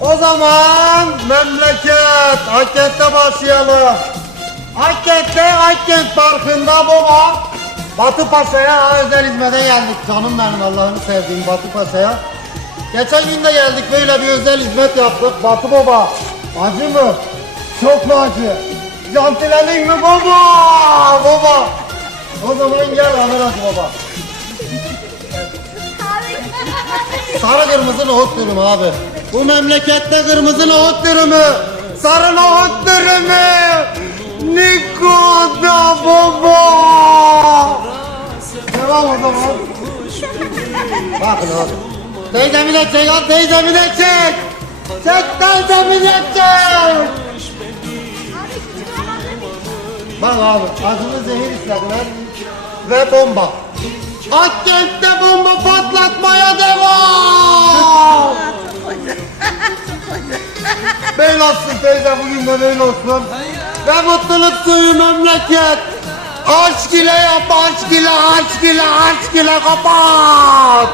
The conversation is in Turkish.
O zaman memleket Akkent'te başlayalım. Akkent'te Akkent Parkı'nda baba Batı Paşa'ya özel hizmete geldik. Canım benim Allah'ını sevdiğim Batı Paşa'ya. Geçen gün de geldik böyle bir özel hizmet yaptık. Batı baba acı mı? Çok mu acı? Jantilenin mi baba? Baba. O zaman gel Ahmet Hacı baba. Sarı kırmızı nohut dürümü abi. Bu memlekette kırmızı nohut dürümü. Sarı nohut dürümü. Nikoda baba. Devam o zaman. Bakın abi. Teyzemi de çek, al teyzemi de çek. Çek teyzemi de çek. Bak abi, acılı zehir istediler ve bomba. Akkent'te bomba patlatmaya Böyle olsun teyze bugün de böyle olsun. Ve mutluluk suyu memleket. Aşk ile yap, aşk ile, aşk ile, aşk ile kapat.